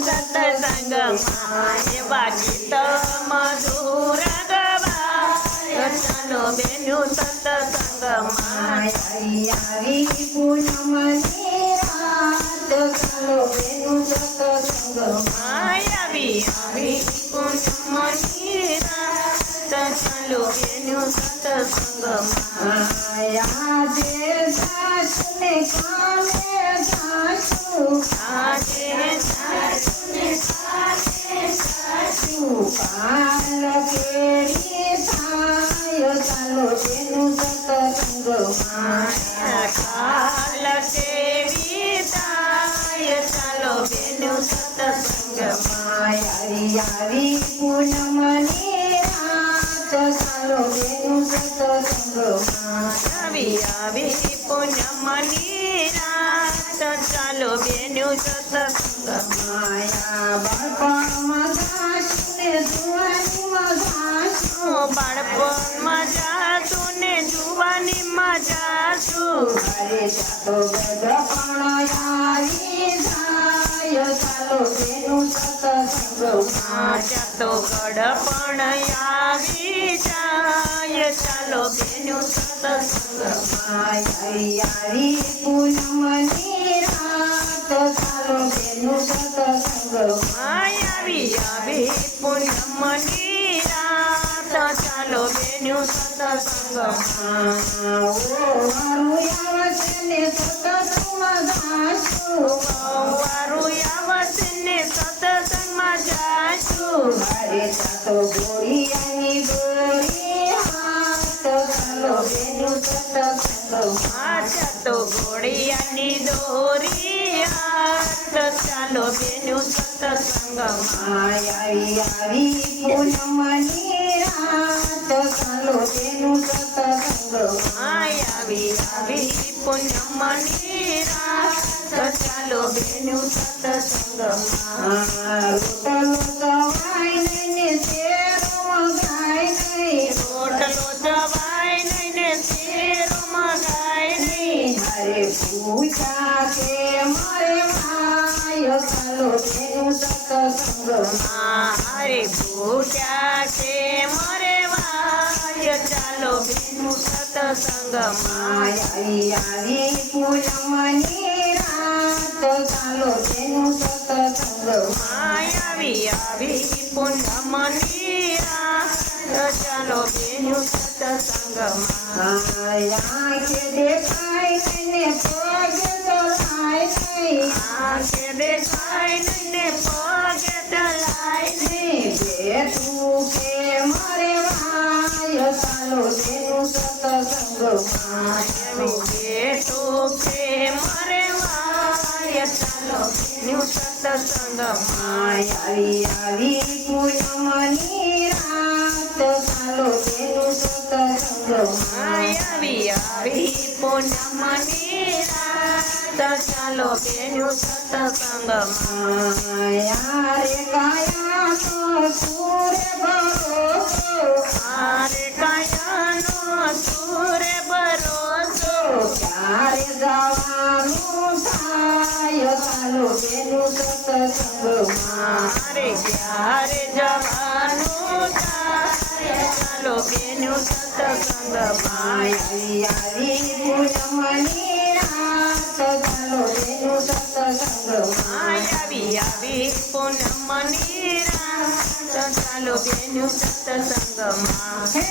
સત્સંગમાં એવા ગીત મધુર ગવાય ચાલો બેનું સત્સંગમાં આવી પૂનમની રાત ચાલો બેનું સત્સંગમાં આવી પૂનમની રાત ચાલો બેનું સત્સંગમાં આજે જાસને કામે જાસુ આજે કાલ કેરી થાય ચાલો બેનું સત્સંગમાં કાલ કેવી થાય ચાલો બેનું સત્સંગમાં આવી પૂનમની રાત ચાલો બેનું સત્સંગમાં આવી પૂનમની રાત ચાલો બેનું સત્સંગમાં માયા બાળપણમાં જાસને જુવાનીમાં જાસુ બાળપણમાં જાશું ને જુવાનીમાં જાશું અરે ચાતો ગઢપણ આવી જાય ચાલો બેનું સત્સંગમાં ચાતો ગઢપણ આવી જાય ચાલો બેનું સત્સંગમાં આવી પૂનમની રાત ચાલો બેનું સત્સંગમાં આવી પૂનમની રાત ચાલો બેનું સત્સંગમાં મારું આવશે ને સત્સંગમાં જાશું વારું આવશે ને સત્સંગમાં જાશું અરે ચાતો ગોળિયાની ગોળી હાથ ચાલો બેનું સત્સંગમાં ચાતો ઘોડિયાની દોરી હાથ ચાલો બેનું સત્સંગમાં આવી પૂનમની રાત ચાલો બેનું સત્સંગમાં આવી પૂનમની રાત ચાલો બેનું સત્સંગમાં રોટલો જવાય ને શેરમાં ગાય નહીં રોટલો જવાય નહીં ને શેરો મગાય નહીં અરે પૂછા કે મારે માય ચાલો બેનું સત્સંગમાં અરે ભૂખ્યા છે મરે વાય ચાલો બેનું સત્સંગમાં આવી પૂનમની રાત ચાલો બેનું સત્સંગમાં આવી પૂનમની રાત ચાલો બેનું સત્સંગમાં આંખે દેખાય ને પગે ચલાય નહીં આંખે દેખાય નહીં ને પગે ચલાય નહીં બેઠું કે મારે વાય ચાલો બેનું સત્સંગમાં બેઠું કે મરે વાય ચાલો બેનું સત્સંગમાં આવી પૂનમની રાત ચાલો બેનું સત્સંગમાં આવી પૂનમની રાત ચાલો બેનું સત્સંગમાં યારે કાયાનો સૂર્ય ભરોસો આરે કાયાનો સૂરે ભરોસો ક્યારે જવાનું થાય ચાલો બેનું સત્સંગમાં મારે ક્યારે જવાનું થાય ચાલો બેનું સત્સંગમાં આવી પૂનમની રાત ચાલો બેનું સત્સંગમાં આવી પૂનમની રાત ચાલો બેનું સત્સંગમાં હે